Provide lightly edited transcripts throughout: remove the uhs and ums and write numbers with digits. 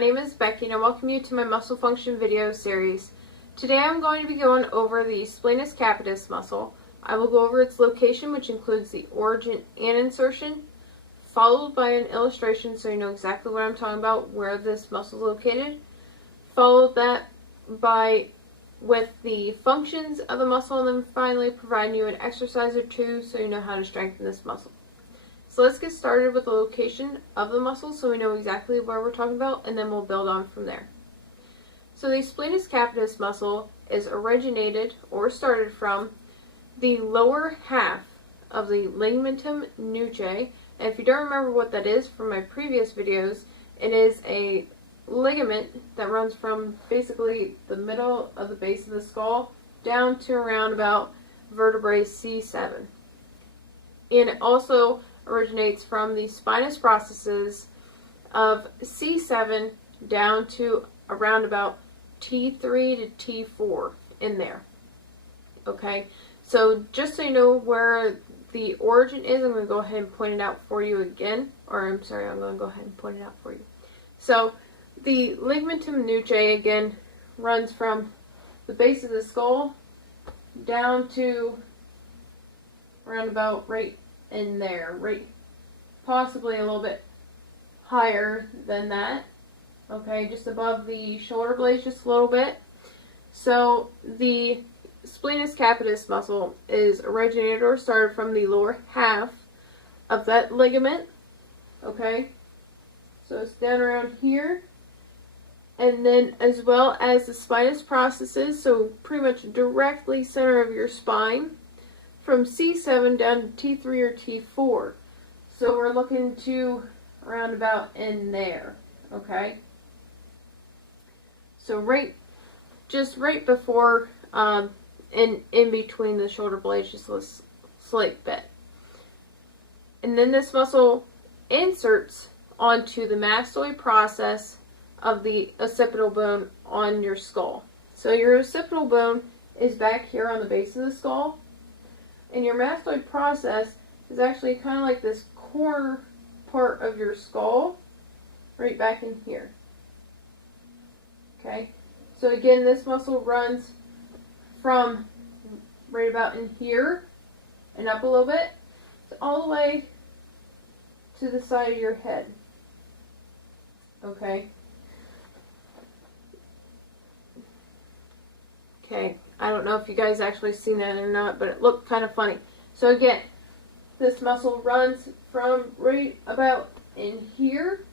My name is Becky and I welcome you to my muscle function video series. Today I'm going to be going over the Splenius Capitis muscle. I will go over its location, which includes the origin and insertion, followed by an illustration so you know exactly what I'm talking about, where this muscle is located, followed that with the functions of the muscle, and then finally providing you an exercise or two so you know how to strengthen this muscle. So let's get started with the location of the muscle so we know exactly where we're talking about, and then we'll build on from there. So the Splenius Capitis muscle is originated or started from the lower half of the ligamentum nuchae. And if you don't remember what that is from my previous videos, it is a ligament that runs from basically the middle of the base of the skull down to around about vertebrae C7. And it also originates from the spinous processes of C7 down to around about T3 to T4 in there. Okay, so just so you know where the origin is, I'm going to go ahead and point it out for you again. Or I'm sorry, I'm going to go ahead and point it out for you. So the ligamentum nuchae again runs from the base of the skull down to around about right in there, right, possibly a little bit higher than that. Okay, just above the shoulder blades, just a little bit. So the Splenius Capitis muscle is originated or started from the lower half of that ligament. Okay, so it's down around here, and then as well as the spinous processes, so pretty much directly center of your spine, from C7 down to T3 or T4. So we're looking to around about in there, okay? So just right before, in between the shoulder blades, just a slight bit. And then this muscle inserts onto the mastoid process of the occipital bone on your skull. So your occipital bone is back here on the base of the skull, and your mastoid process is actually kind of like this corner part of your skull, right back in here. Okay, so again, this muscle runs from right about in here and up a little bit, all the way to the side of your head. Okay. Okay, I don't know if you guys actually seen that or not, but it looked kind of funny. So again, this muscle runs from right about in here,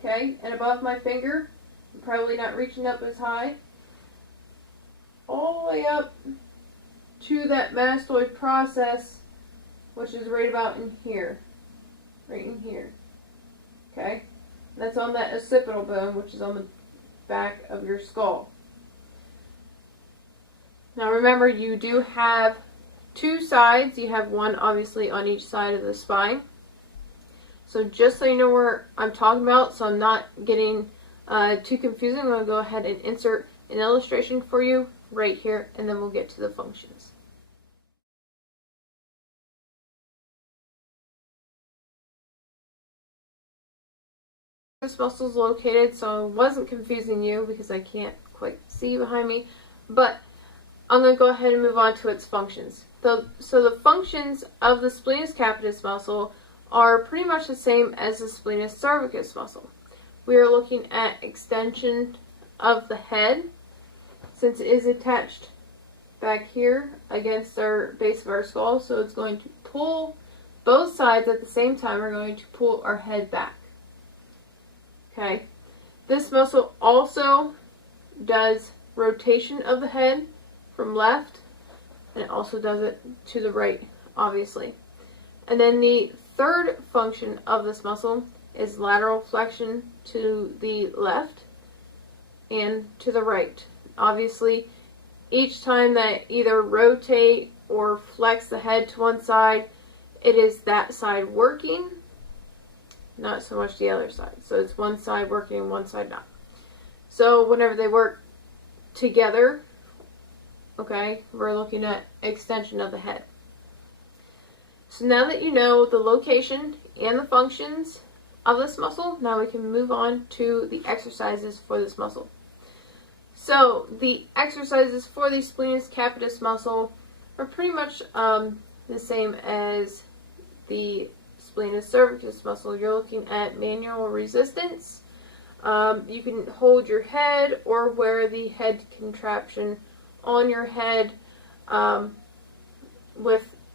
okay, and above my finger, I'm probably not reaching up as high, all the way up to that mastoid process, which is right about in here, right in here, okay? That's on that occipital bone, which is on the back of your skull. Now remember, you do have two sides. You have one obviously on each side of the spine. So just so you know where I'm talking about, so I'm not getting too confusing, I'm going to go ahead and insert an illustration for you right here, and then we'll get to the functions. This muscle is located, so I wasn't confusing you because I can't quite see behind me, but I'm going to go ahead and move on to its functions. So the functions of the Splenius Capitis muscle are pretty much the same as the Splenius cervicus muscle. We are looking at extension of the head, since it is attached back here against our base of our skull, so it's going to pull both sides at the same time. We're going to pull our head back. Okay, this muscle also does rotation of the head from left, and it also does it to the right, obviously. And then the third function of this muscle is lateral flexion to the left and to the right. Obviously, each time that either rotate or flex the head to one side, it is that side working, not so much the other side. So it's one side working and one side not. So whenever they work together, okay, we're looking at extension of the head. So now that you know the location and the functions of this muscle. Now we can move on to the exercises for this muscle. So the exercises for the Splenius Capitis muscle are pretty much the same as the Splenius cervicis muscle. You're looking at manual resistance. You can hold your head or wear the head contraption on your head and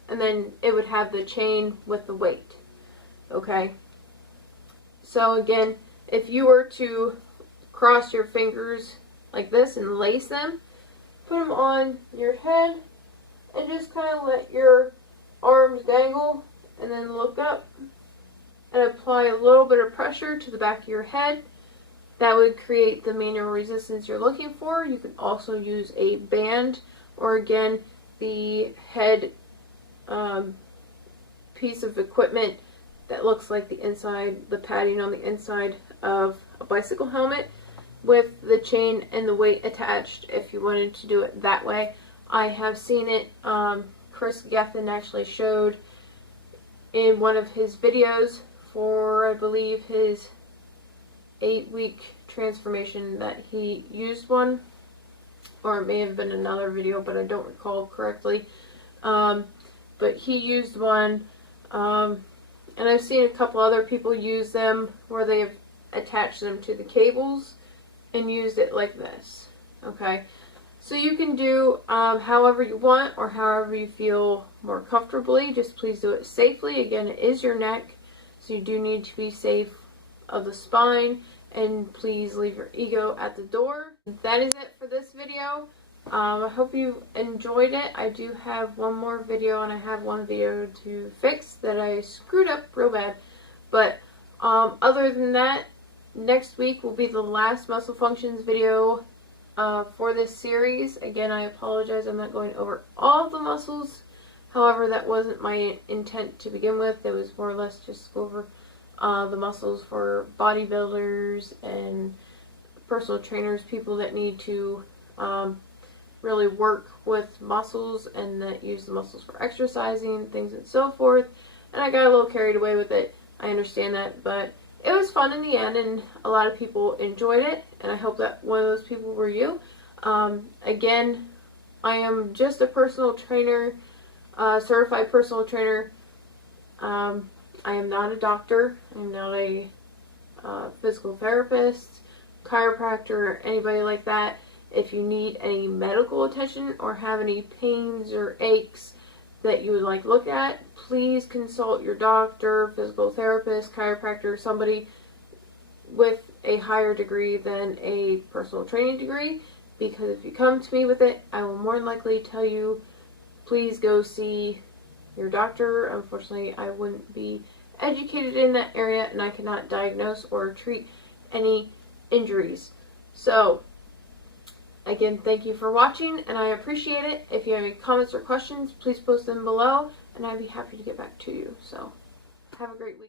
then it would have the chain with the weight. Okay? So again, if you were to cross your fingers like this and lace them, put them on your head and just kind of let your arms dangle and then look up and apply a little bit of pressure to the back of your head. That would create the manual resistance you're looking for. You can also use a band or again the head piece of equipment that looks like the inside, the padding on the inside of a bicycle helmet with the chain and the weight attached if you wanted to do it that way. I have seen it. Chris Gethin actually showed in one of his videos for, I believe, his 8-week transformation that he used one, or it may have been another video, but I don't recall correctly. But he used one, and I've seen a couple other people use them where they have attached them to the cables and used it like this. Okay, so you can do however you want or however you feel more comfortably. Just please do it safely. Again, it is your neck, so you do need to be safe of the spine, and please leave your ego at the door. That is it for this video. I hope you enjoyed it. I do have one more video, and I have one video to fix that I screwed up real bad. But other than that, next week will be the last muscle functions video for this series. Again, I apologize, I'm not going over all of the muscles. However, that wasn't my intent to begin with. It was more or less just to go over the muscles for bodybuilders and personal trainers, people that need to really work with muscles and that use the muscles for exercising, things and so forth. And I got a little carried away with it. I understand that, but it was fun in the end, and a lot of people enjoyed it, and I hope that one of those people were you. Again, I am just a personal trainer, certified personal trainer. I am not a doctor. I'm not a physical therapist, chiropractor, or anybody like that. If you need any medical attention or have any pains or aches that you would like to look at, please consult your doctor, physical therapist, chiropractor, somebody with a higher degree than a personal training degree, because if you come to me with it, I will more than likely tell you, please go see your doctor. Unfortunately, I wouldn't be educated in that area, and I cannot diagnose or treat any injuries. So, again, thank you for watching, and I appreciate it. If you have any comments or questions, please post them below, and I'd be happy to get back to you. So, have a great week.